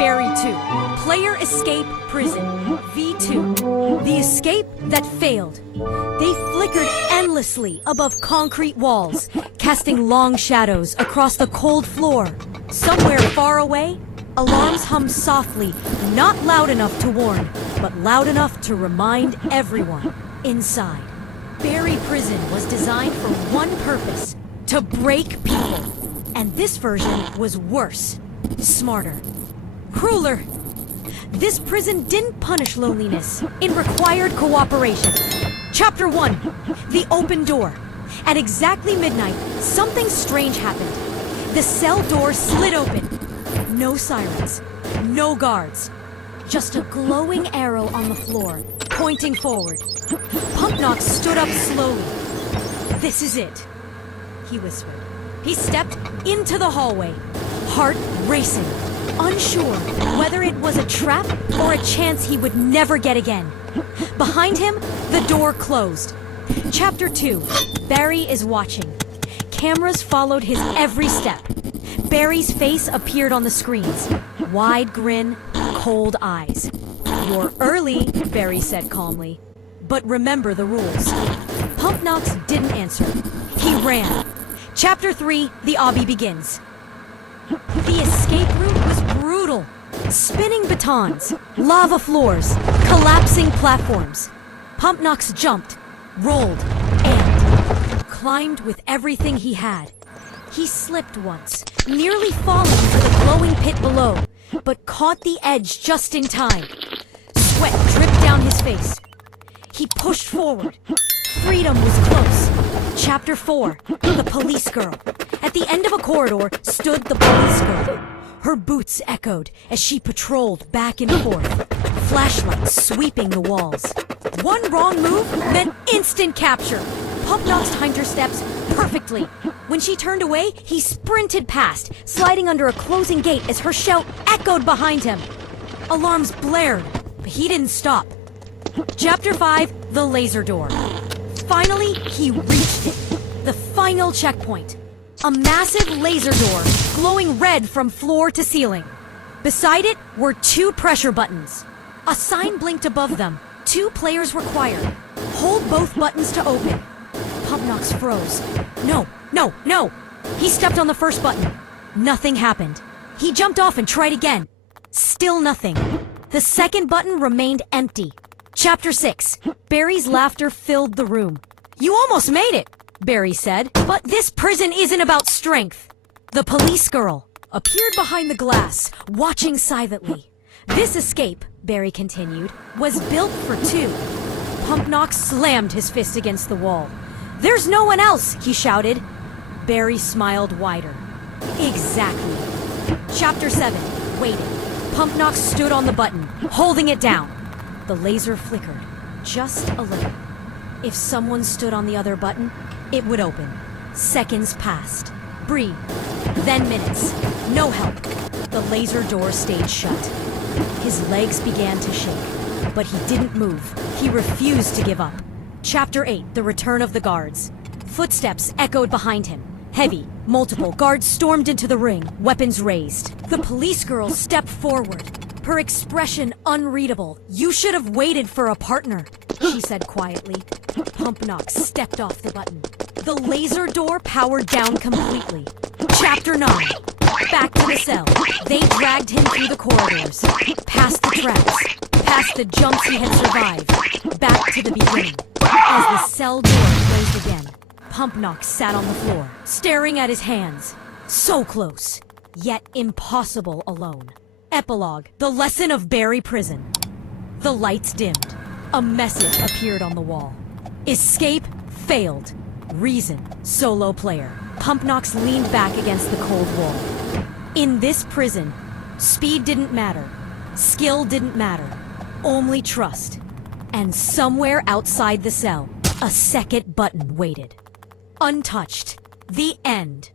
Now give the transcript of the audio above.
Barry 2. Player Escape Prison. V2. The escape that failed. They flickered endlessly above concrete walls, casting long shadows across the cold floor. Somewhere far away, alarms hummed softly, not loud enough to warn, but loud enough to remind everyone inside. Barry Prison was designed for one purpose: to break people. And this version was worse, smarter, crueler. This prison didn't punish loneliness. It required cooperation. Chapter 1. The Open Door. At exactly midnight, something strange happened. The cell door slid open. No sirens, no guards. Just a glowing arrow on the floor, pointing forward. Pumpnox stood up slowly. "This is it," he whispered. He stepped into the hallway, heart racing, unsure whether it was a trap or a chance he would never get again. Behind him, the door closed. Chapter 2. Barry is watching. Cameras followed his every step. Barry's face appeared on the screens. Wide grin, cold eyes. "You're early," Barry said calmly. "But remember the rules." Pumpnox didn't answer. He ran. Chapter 3, the Obby begins. The escape route was brutal. Spinning batons, lava floors, collapsing platforms. Pumpnox jumped, rolled, and climbed with everything he had. He slipped once, nearly falling into the glowing pit below, but caught the edge just in time. Sweat dripped down his face. He pushed forward. Freedom was close. Chapter 4. The Police Girl. At the end of a corridor stood the police girl. Her boots echoed as she patrolled back and forth, flashlights sweeping the walls. One wrong move meant instant capture. Pumpnox timed her steps perfectly. When she turned away, he sprinted past, sliding under a closing gate as her shout echoed behind him. Alarms blared, but he didn't stop. Chapter 5. The Laser Door. Finally, he reached it. The final checkpoint. A massive laser door, glowing red from floor to ceiling. Beside it were 2 pressure buttons. A sign blinked above them. 2 players required. Hold both buttons to open. Pumpnox froze. No, no, no! He stepped on the first button. Nothing happened. He jumped off and tried again. Still nothing. The second button remained empty. Chapter 6. Barry's laughter filled the room. "You almost made it," Barry said. "But this prison isn't about strength." The police girl appeared behind the glass, watching silently. "This escape," Barry continued, "was built for 2. Pumpnox slammed his fist against the wall. "There's no one else," he shouted. Barry smiled wider. "Exactly." Chapter 7. Waiting. Pumpnox stood on the button, holding it down. The laser flickered, just a little. If someone stood on the other button, it would open. Seconds passed. Breathe. Then minutes. No help. The laser door stayed shut. His legs began to shake, but he didn't move. He refused to give up. Chapter 8. The Return of the Guards. Footsteps echoed behind him. Heavy, multiple guards stormed into the ring, weapons raised. The police girl stepped forward, her expression unreadable. "You should have waited for a partner," she said quietly. Pumpnox stepped off the button. The laser door powered down completely. Chapter 9. Back to the cell. They dragged him through the corridors, past the traps, past the jumps he had survived, back to the beginning. As the cell door closed again, Pumpnox sat on the floor, staring at his hands. So close, yet impossible alone. Epilogue. The Lesson of Barry Prison. The lights dimmed. A message appeared on the wall. Escape failed. Reason, solo player. Pumpnox leaned back against the cold wall. In this prison, speed didn't matter. Skill didn't matter. Only trust. And somewhere outside the cell, a second button waited. Untouched. The end.